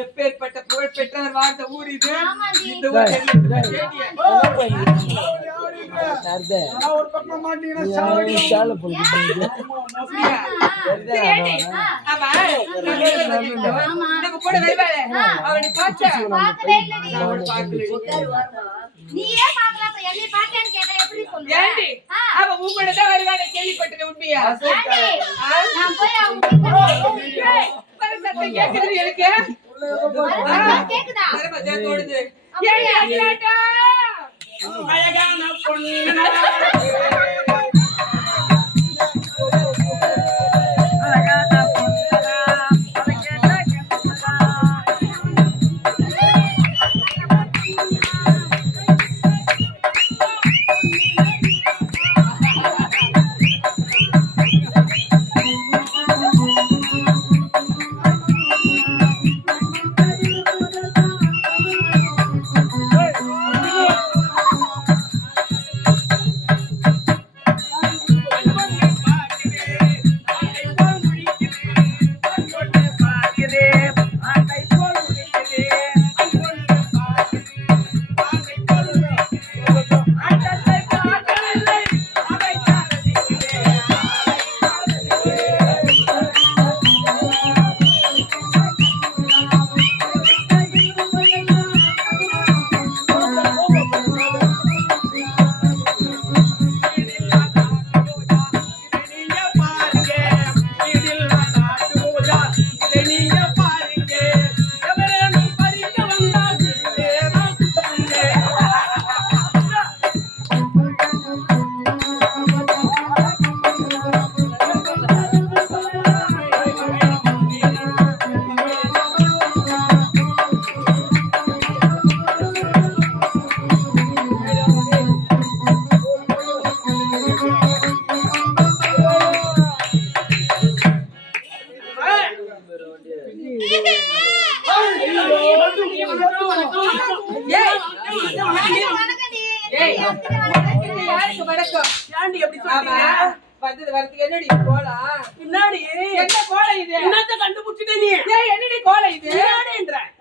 எப்பேற்பட்ட புகழ் பெற்றவர் வாழ்ந்த ஊர் இது. இந்த ஒரு பக்கம் மாட்டீங்கன்னா கூட வருவாரு அவனை பார்த்தா நீயே பார்க்கல அப்ப என்னை பார்த்தேன்னு கேட்டா எப்படி சொல்லுவ? ஏண்டி அவ உங்களோட தான் வருவானே கேள்விப்பட்டது உண்மையா? நான் போய் அவங்க கிட்ட சத்தம் கேக்குது எனக்கு. கேக்குதா? மரமதே தோடுது. ஏண்டி அகிலாட்டா? அழகான பொண்ணு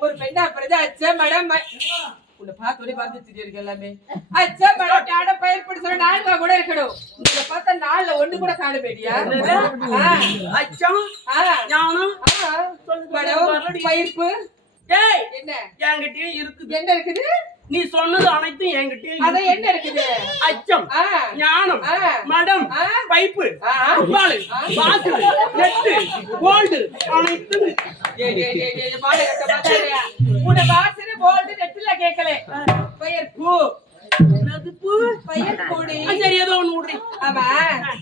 ஒரு பெண்ணா பிரஜா மேடம் உன்னை பார்த்தோடே வந்துட்டு எல்லாமே அச்சா மேடம் பயிர்படி சொல்ல 4 கூட இருக்கணும். உங்களை பார்த்தா 4 ஒண்ணு கூட காண பேடியா பயிர்ப்பு என்ன என்கிட்டயும் இருக்குது. என்ன இருக்குது? நீ சொன்னது அனைத்தும் என்கிட்டயும். அதான் என்ன இருக்குது? அச்சம், ஞானம், மடம், பைப்பு, பால், பாசு, நெட்டு, கோல்டு அனைத்தும். உன்னை பாசு கோல்டு நெட்டுல கேட்கல. பயிர்ப்பு சரி ஏதோ ஒண்ணு விடுறீ. ஆமா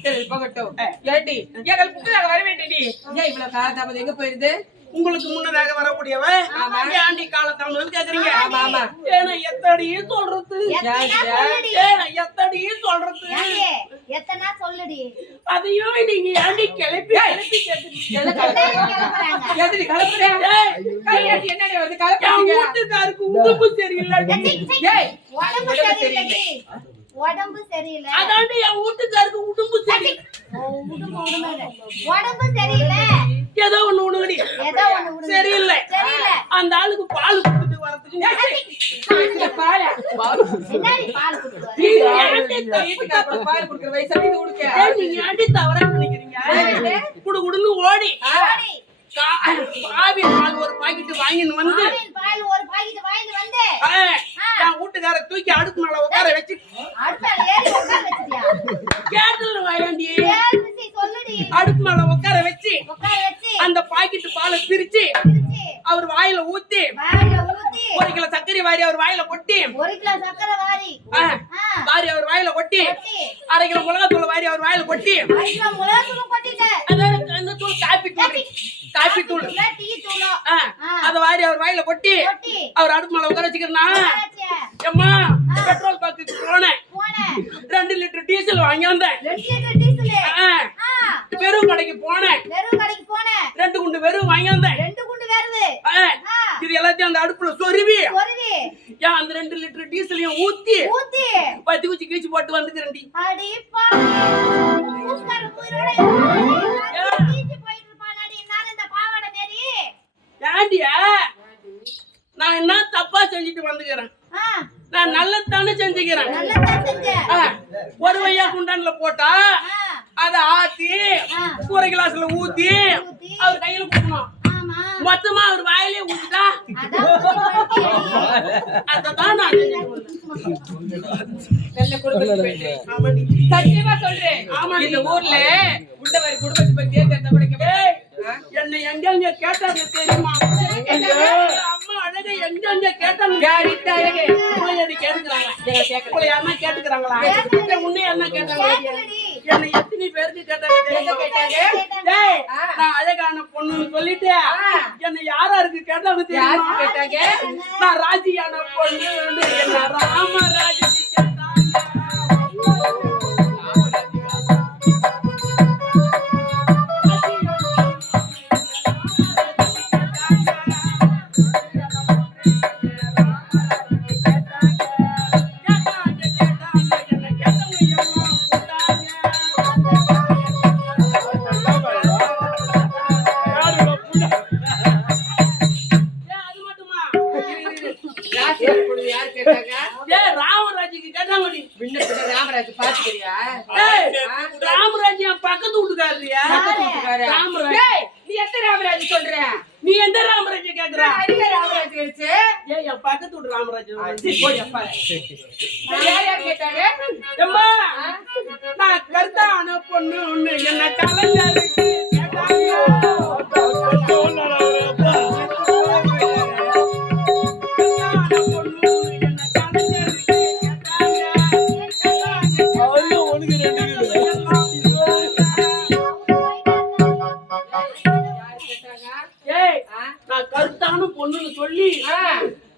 சரி போகட்டும். ஏண்டி எங்களுக்கு முன்னதாக வர வேண்டியடி ஏன் இவ்வளவு காலத்தாமது எங்க போயிருது? உங்களுக்கு முன்னதாக வரக்கூடியவ ஆண்டி காலத்தாமதம் கேக்குறீங்க. ஆமா ஆமா ஏன்னா எத்தடியும் சொல்றது எத்தடியும் சொல்றது எத்தனா சொல்லுடி. அதையும் நீங்க ஏண்டி கிளப்பி கிளப்பி எதிரி கலப்புறேன் என்னடி வந்து கலப்புறீங்க? வீட்டுக்காருக்கு உடம்பு சரியில்லை. உடம்பு சரியில்லை. அதாண்டி என் வீட்டுக்காருக்கு உடம்பு சரி உடம்பு சரியில்லை. ஏதோ ஒண்ணு உடுங்கடி. சரியில்லை. அந்த ஆளுக்கு பால் கொடுத்துட்டு வரதுக்கு பால் கொடுக்குற வயசு நீங்க ஏண்டி தவறா நினைக்கிறீங்க? குடுகுடுன்னு ஓடி ஆவின் பால் ஒரு பாக்கெட் வாங்கிட்டு வந்து என் வீட்டுக்கார தூக்கி அடுப்பு மேல உட்கார வச்சு கேட்டல வாயாண்டி அடுப்பு மேல உட்கார வச்சு அந்த பாக்கெட் பாலை பிரிச்சு அவர் வாயில ஊத்தி 1 கிலோ சக்கரை சர்க்கரை வாரி அவர் வாயில கொட்டி 1 கிலோ சக்கரை வாரி வாரி அவர் வாயில கொட்டி கொட்டி 1/2 கிலோ மிளகாத்தூள் வாரி அவர் வாயில கொட்டி 1 கிலோ மிளகாத்தூள் கொட்டிட்டேன். அதாவது அந்த தூள் காபி தூள் டீ தூள் அத வாரி அவர் வாயில கொட்டி கொட்டி அவர் அடுப்பு மேல உட்கார வச்சுக்கிறனா ஆச்சே. அம்மா பெட்ரோல் பங்குக்கு போனேன் போனேன் 2 லிட்டர் டீசல் வாங்கி வந்தேன் 2 லிட்டர் டீசல் வெறும் கடைக்கு போனேன் வெறும் கடைக்கு போனேன் 2 குண்டு வெறும் வாங்கி வந்தேன் 2 குண்டு வெறுது இது எல்லாத்தையும் அந்த அடுப்புல சொருவி ஒருவி ஏன் அந்த 2 லிட்டர் டீசலையும் ஊத்தி ஊத்தி பத்தி குச்சி கீச்சு போட்டு வந்துக்கிறேன்டி அடி பாவி ஊஸ்கார புரோட கீச்சு போயிட்டு இருப்பானடி நான் இந்த பாவாடை மேரி ஏண்டியா நான் என்ன தப்பா செஞ்சுட்டு வந்துக்கிறேன் நான் நல்லதானே செஞ்சுக்கிறேன் நல்லா செஞ்ச ஒரு வையா குண்டான்ல போட்டா அத ஆத்தி 1 கிளாஸ்ல ஊத்தி அவர் கையில கொடுக்கணும் ஆமா மொத்தமா அவர் வாயிலே ஊத்திட்டா அதான் நான் நல்ல குடும்பத்து பெண்ணு. சத்தியமா சொல்றேன் இந்த ஊர்ல உண்டவர் குடும்பத்தை பத்தி தெரிஞ்ச என்னை எங்க கேட்டாங்க தெரியுமா அம்மா அழகை எங்க கேட்டாங்க கேட்டுக்கிறாங்க யாருன்னா கேட்டுக்கிறாங்களா உன்னை என்ன கேட்டாங்க என்னை எத்தனை பேருக்கு கேட்டாங்க நான் அழகான பொண்ணுன்னு சொல்லிட்டு என்னை யாராருக்கு கேட்டாங்க தெரியுமா கேட்டாங்க நான் ராஜியான பொண்ணு என்ன ராமராஜி யார் கேட்டாங்க ராமராஜுக்கு கேட்டாங்க ராமராஜ் பாத்துக்கிறியா ராமராஜ் என் பக்கத்து வீட்டுக்காரியா ராமராஜ் நீ எந்த ராமராஜ் சொல்ற நீ எந்த ராமராஜ கேக்குற அதிக ராமராஜ் கேச்சு என் பக்கத்து வீட்டு ராமராஜ் யார் கேட்டாங்க அம்மா நான் கருத்தான பொண்ணு ஒண்ணு என்ன கலைஞருக்கு நான் கருத்தான பொண்ணுன்னு சொல்லி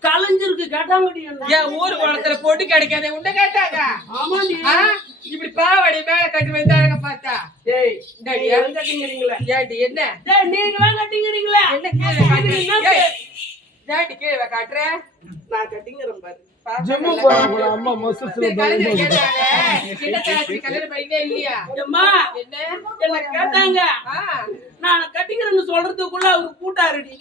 கலைஞருக்கு கேட்டாங்கடி என் ஊர் குளத்துல போட்டு கிடைக்காத உண்ட கேட்டாங்க ஆமா நீ இப்படி பாவாடி மேல கட்டி வந்தாங்க பார்த்தா ஏய் இந்தாடி, கட்டிங்கிறீங்களா ஏண்டி என்ன டேய் நீங்களாம் கட்டிங்கிறீங்களா என்ன கீழே காட்டுற? ஏண்டி கீழே காட்டுற நான் கட்டிங்கிறேன் பாரு சரி, கலைஞர் கேட்டாங்க, சின்ன தாச்சி கல்யாணம் பண்ணிட்டே இல்லையா? அம்மா என்ன? என்ன கேட்டாங்க ஆ, நான் கட்டிக்கிறேன்னு சொல்றதுக்குள்ள அவரு கூட்டாருடி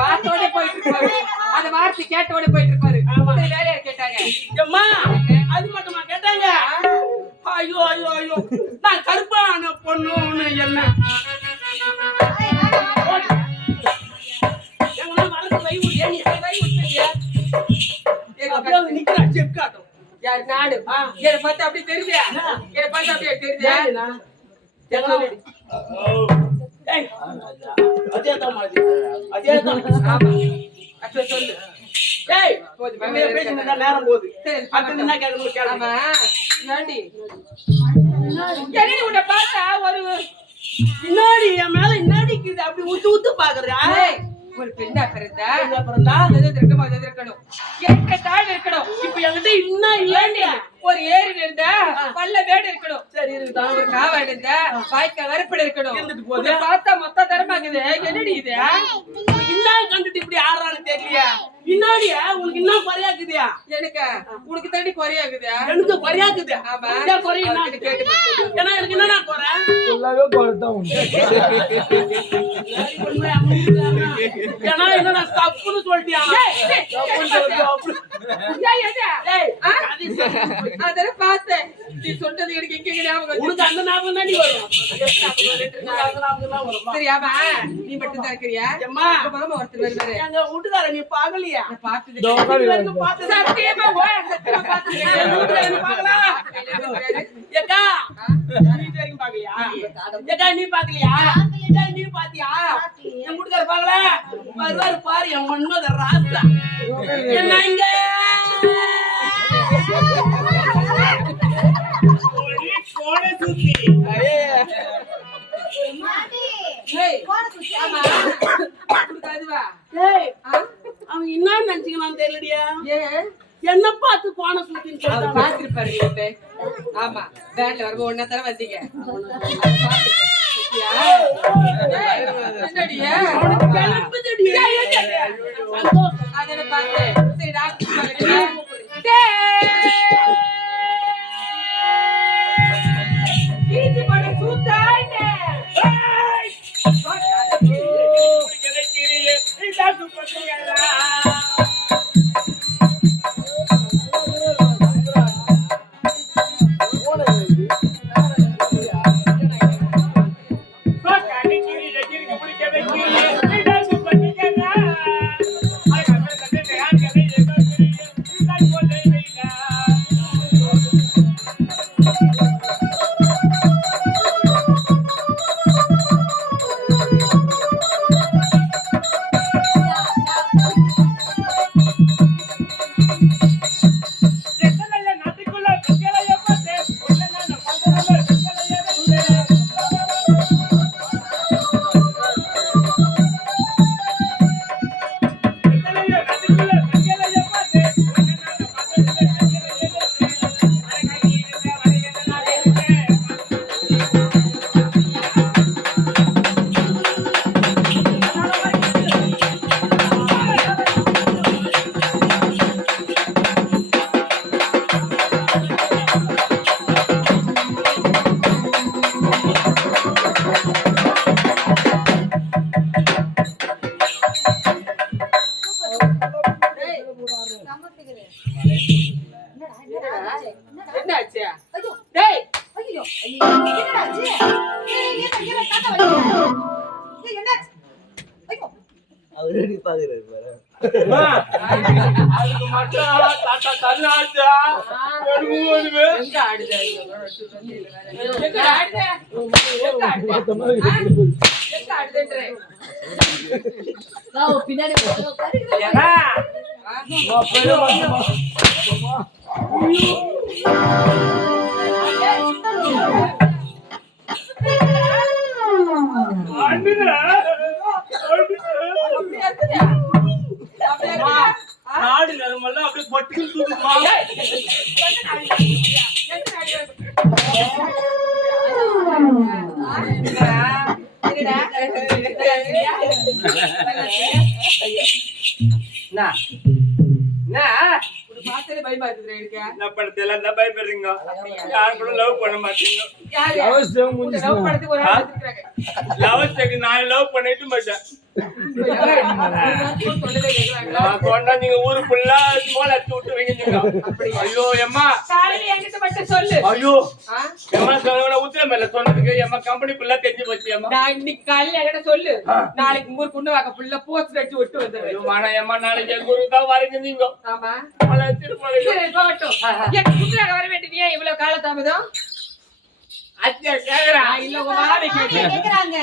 பார்த்தோட போயிட்டு இருப்பாரு. அந்த வார்த்தை கேட்டோட போயிட்டு இருப்பாரு. சரி, வேலையா கேட்டாங்க. அம்மா அது மட்டுமா கேட்டாங்க ஐயோ ஐயோ ஐயோ நான் கருப்பான பொண்ணுன்னு என்ன எங்கெல்லாம் மனசு வை விடு நீ வை விட்டுறியா அப்படியே வந்து நிக்கிறா செக் காட்டும் யாரு நாடு? என்னை பார்த்தா அப்படியே தெரியுதா? என்னை பார்த்தா அப்படியே தெரியுதா? ஏய் அதேதான் மாதிரி அதேதான் ஆமா. அப்ப சொல்லு. ஏய் போதும், வெளிய பேசினா நேரம் போகுது சரி, அடுத்து என்ன கேட்கணும் கேளு ஆமா. ஏண்டி? என்னடி உன்னை பார்த்தா ஒரு இன்னாடி என் மேல இன்னாடிக்குது அப்படி உத்து உத்து பாக்குறியா ஏய், ஒரு பெண்ணா பிறந்தா இருக்கணும், எங்க தாழ் இருக்கணும். இப்ப என்கிட்ட இன்னும் இல்லையா ஒரு ஏரி இருந்தா பல்ல வேடு இருக்கணும், சரி இருக்குதான் ஒரு காவல் இருந்தா வாய்க்கா வரப்பட இருக்கணும். இருந்துட்டு போகுது. உன்னை பார்த்தா மொத்த தரமாக்குது. என்னடி இது? இன்னும் கண்டுட்டு இப்படி ஆடுறான்னு தெரியலையா இன்னாடியா உனக்கு இன்னும் குறையாக்குதியா எனக்கு உனக்கு தாண்டி குறையாகுது. எனக்கு குறையாக்குது ஆமா. ஏன் குறையும்னா கேட்டு ஏன்னா எனக்கு என்ன குறை ஏன்னா என்ன நான் தப்புன்னு சொல்லிட்டியா அதெல்லாம் பார்த்தேன். நீ சொல்றது எனக்கு எங்க ஞாபகம் உனக்கு அந்த ஞாபகம் தாண்டி வரும் தெரியாம நீ மட்டும் தான் இருக்கிறியா? அம்மா மாமா ஒருத்தர் வருவாரு. எங்க வீட்டுக்கார நீ பாக்கலையா நான் பார்த்தது சத்தியமா சத்தியமா பாத்துருக்கேன் எங்க வீட்டுக்கார நீ பாக்கலாம் ஏக்கா நீ வரைக்கும் பாக்கலையா ஏக்கா நீ பாக்கலையா ஏக்கா நீ பாத்தியா என் வீட்டுக்கார பாக்கல வருவாரு பாரு என் மன்மத ராசா என்ன இங்க அவன் என்ன நினைச்சுக்கலான்னு தெரியலடியா என்ன பார்த்து போன சுத்தின்னு சொல்றான் பாத்துருப்பாரு. ஆமா வேன்ல வரும்போது ஒன்னா தர வந்தீங்க. என்னாச்சு? டேய் அவரடி பாக்குறாரு பாரு. அதுக்கு மட்டும் தாத்தா தள்ளாச்சா எங்க ஆடுது? எங்க ஆடுது? எங்க ஆடுதுன்றே? பின்னாடி நாடு நரம்பெல்லாம் அப்படியே பட்டு தூக்குமா பயமா இருக்குது எனக்கு. என்ன படத்துல எல்லாம் பயப்படுறீங்க யாரும் கூட லவ் பண்ண மாட்டீங்க லவ் படத்துக்கு ஒரு ஆள் வச்சிருக்காங்க. லவ் ஸ்டேக்கு நான் லவ் பண்ணிட்டு மாட்டேன் நான் சொன்னா நீங்க ஊரு ஃபுல்லா மோல அடிச்சு விட்டுருவீங்க நீங்க. ஐயோ எம்மா காலையில என்கிட்ட மட்டும் சொல்லு. ஐயோ எம்மா சொல்ல உத்தர மேல சொன்னதுக்கு எம்மா கம்பெனி ஃபுல்லா தெரிஞ்சு போச்சு எம்மா. நான் இன்னைக்கு காலையில என்கிட்ட சொல்லு. நாளைக்கு ஊர் குண்டு வாக்க ஃபுல்லா போஸ்ட் அடிச்சு விட்டு வந்துடுறேன். ஐயோ மானா எம்மா நாளைக்கு எங்க ஊருக்கு தான் வரீங்க நீங்க. ஆமா மோல அடிச்சு போறீங்க. சரி போகட்டும். என் குண்டுல வர வேண்டியது ஏன் இவ்வளவு காலதாமதம்? அச்சா கேக்குறா இல்ல உங்க மாமி கேக்குறாங்க.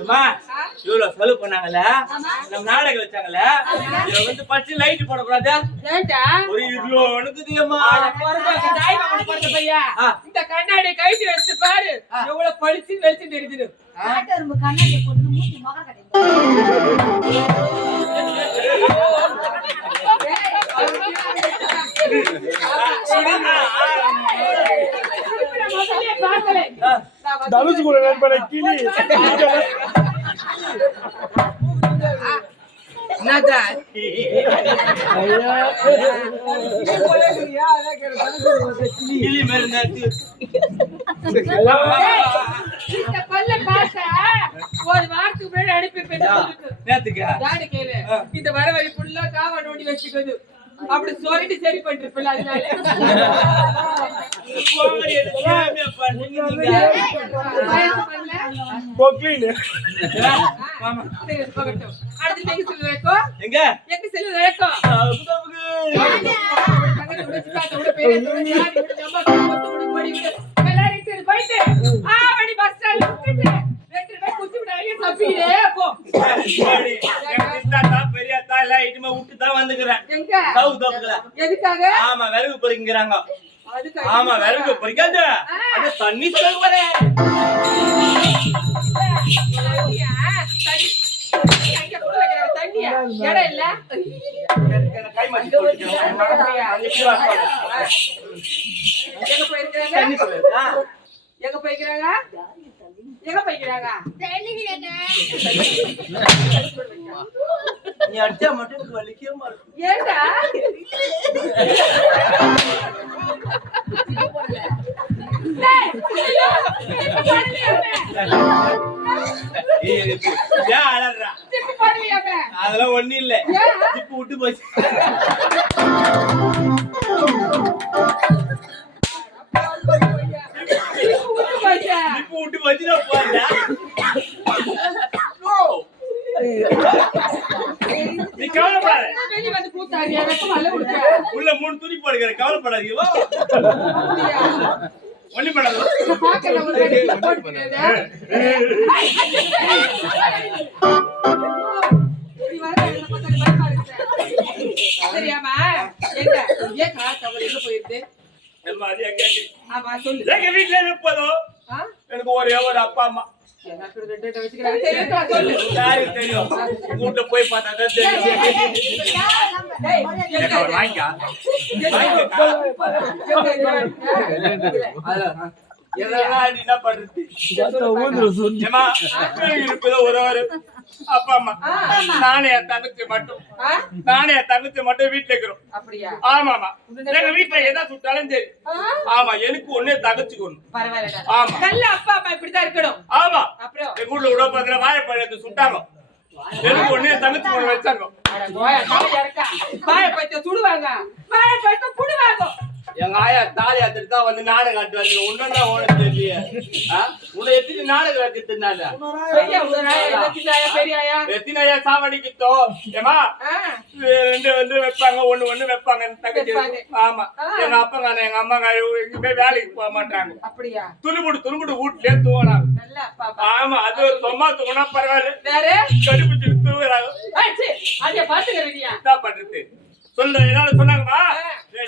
எம்மா இவ்வளவு செலவு பண்ணாங்கல்ல நம்ம நாடகம் வச்சாங்கல்ல இதுல வந்து பச்சை லைட் போடக்கூடாது ஒரு இவ்வளோ அனுக்குதுமா இந்த கண்ணாடி கைட்டு வச்சு பாரு எவ்வளவு பளிச்சு வெளிச்சு தெரிஞ்சிடு. கண்ணாடியை போட்டு மூஞ்சி மகா தனுஷ் கூட நண்பனை கிளி கிளி மேல நேத்து ஒரு வாரத்துக்கு முன்னாடி அனுப்பி நேத்துக்கு யாரு கேளு இந்த வர வழி ஃபுல்லா காவா நோண்டி வச்சுக்குது. அப்படி சொல்லிட்டு சரி பண்ணிருப்பில்ல அதனால போங்க எடுத்து பண்ணீங்க பயணம் பண்ணல பொக்லீன் ஆமா. சரி, போகட்டும். அடுத்து எங்க செல்ல வைக்கும்? எங்க எங்க செல்ல வைக்கும்? தங்கச்சி உடைச்சு காட்டு, உடை பேரு, உடை ஜாதி, உடை ஜம்பா, கொத்து, உடை கொடி, உடை எல்லாரும் இட்டுட்டு போயிட்டு, ஆவடி bus stand ல விட்டுட்டு, 2 பேர் குச்சி விடாதீங்க, தப்பிக்கிட்டே போ. பெரியத்தா எல்லாம் இனிமே விட்டு தான் வந்துக்கிறேன். எங்க? எதுக்காக? ஆமா விறகு பொறிக்கிறாங்க. அதுக்கு ஆமா விறகு பொறிக்காது. அது தண்ணி சொல்ல வரேன். தண்ணியா? தண்ணி அங்க கூட வைக்கிற தண்ணியா? இடம் இல்ல? கை மாட்டி போட்டுக்கிறேன். எங்க போயிருக்காங்க? தண்ணி சொல்லுதா? எங்க போயிருக்காங்க? எங்க போயிருக்காங்க? தெரியலங்க. நீ அடிச்சா மட்டும் எனக்கு வலிக்கவே மாட்டேன். ஏண்டா? டேய், ஐயோ, இப்ப பாடலையாமே. ஏன் அழறா? இப்ப பாடலையாமே. அதெல்லாம் ஒண்ணும் இல்ல. ஏன்? இப்ப விட்டு போச்சு. இப்ப விட்டு போச்சு நான் போறேன்டா. நீ கவலைப்படாத. வெளிய வந்து கூத்தாடியா, வெக்கமா இல்ல உனக்கு? உள்ள 3 துணி போடுகிறேன். கவலைப்படாதீங்க. வா. அப்படியா? ஒண்ணும் பண்ணாத. நான் பார்க்கல, ஒரு ரெண்டு போட்டுக்கிறேன். நீ வர என்ன பார்த்தா பயமா இருக்கு. சரியாமா? எங்க? ஏன் காசு அவள் எங்க போயிருக்கு? அம்மா, அது எங்க இருக்கு? ஆமா, சொல்லு. எங்க வீட்டுல இருப்பதோ ஆ? எனக்கு ஒரே ஒரு அப்பா அம்மா. எல்லாரும் ரெண்டு ரெண்டு வச்சுக்கிறாங்க. சரி, இருக்கா, சொல்லு. யாருக்கு தெரியும்? வீட்டுல போய் பார்த்தா தான் தெரியும். டேய், எனக்கு அவர் வாங்கிக்கா. இதெல்லாம் நீ என்ன பண்றது? ஏம்மா, எனக்கு இருப்பதோ ஒரு அப்பா அம்மா. நானே என் தங்கச்சி மட்டும் வீட்டுல இருக்கிறோம். அப்படியா? ஆமாமா. எங்க வீட்டுல எதா சுட்டாலும் சரி. ஆமா, எனக்கு ஒண்ணே தங்கச்சிக்கு ஒண்ணு. பரவாயில்ல. ஆமா. நல்ல அப்பா அம்மா இப்படிதான் இருக்கணும். ஆமா. அப்புறம் எங்க வீட்டுல விட பாக்குற வாழைப்பழத்தை சுட்டாங்க. எனக்கு ஒண்ணே தங்கச்சி ஒண்ணு வச்சாங்க. அட கோயா, தாலியா இருக்கா? வாழைப்பழத்தை சுடுவாங்க, வாழைப்பழத்தை புடுவாங்க. எங்க ஆயா தாலி அத்துட்டு தான் வந்து நாடகம் காட்டுவாங்க. ஒன்னொன்னா ஓட தெரியல. உன்னை எத்தனை நாடகம் காட்டுனால பெரிய உடனாயா, இலக்கியாயா, பெரியாயா? எத்தனை ஆயா சாவடிக்கிட்டோ ஏமா ரெண்டு வந்து வைப்பாங்க. ஒண்ணு வைப்பாங்க தங்கச்சி. ஆமா. எங்க அப்பா எங்க அம்மா எங்கேயுமே வேலைக்கு போக மாட்டாங்க. அப்படியா? துணுமுடு வீட்டுலயே தூங்கினாங்க. நல்ல அப்பா அம்மா. ஆமா, அது ஒரு சும்மா தூங்கினா பரவாயில்ல. வேற? கடுப்பிச்சு தூங்குறாங்க. அதைய பாத்துக்கிறீங்க. என்ன பண்றது? சொல்றேன். என்னால சொன்னாங்கம்மா,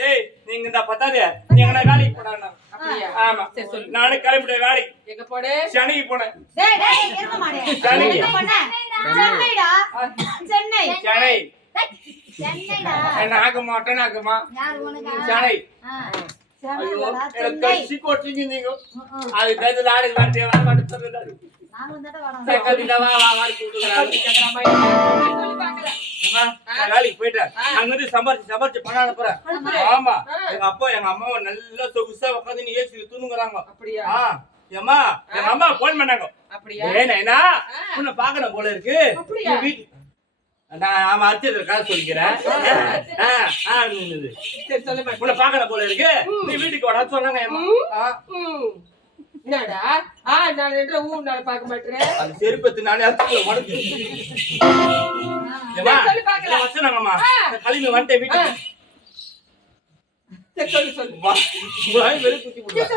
டேய் நீங்க இந்த பத்தாதே நீங்க வேலைக்கு போனாங்க. அப்படியா? ஆமா. சரி, சொல்லு. நானே கிளம்பிட்டேன் வேலைக்கு. எங்க போடு? சென்னைக்கு போனேன். டேய் டேய் இருக்க மாட்டே. சென்னைக்கு. எங்க போன? சென்னைடா. சென்னை. சென்னை. சென்னைடா. என்ன ஆக மாட்டேன் ஆகுமா? யார் உனக்கு? சென்னை. சென்னைடா. எனக்கு சென்னை. சிக்கோட்டிங்க நீங்க. அது தெரிஞ்ச நாளைக்கு வரதே வர மாட்டேன் சொல்றாரு. நான் வந்தட வரேன். சேக்கதிடா வா வாரி கூடுறாரு. சொல்லி பார்க்கல. அம்மா, நான் வேலைக்கு போயிட்டேன். அங்க வந்து சம்பாரிச்சு பணம் அனுப்புறேன். ஆமா. எங்க அப்பா எங்க அம்மாவை நல்லா சொகுசா உட்காந்து நீ ஏசில தூங்குறாங்க. அப்படியா? ஏமா எங்க அம்மா போன் பண்ணாங்க. அப்படியா? ஏன்னா உன்னை பாக்கணும் போல இருக்கு. அப்படியா? வீட்டு நான் ஆமா அர்ச்சது காசு சொல்லிக்கிறேன். சரி, சொல்ல மாட்டேன். உன்னை பாக்கணும் போல இருக்கு. நீ வீட்டுக்கு வர சொன்னாங்க. என்னடா? நான் என்ற ஊர்னால பார்க்க மாட்டேன். அது செருப்பத்து நானே அர்ச்சல உடச்சு. சொல்லி பார்க்கலாம். வச்சுனாங்கம்மா. கிளம்பி வந்துட்டேன் வீட்டுக்கு. சரி, சொல்லு. வா வெறும் குத்தி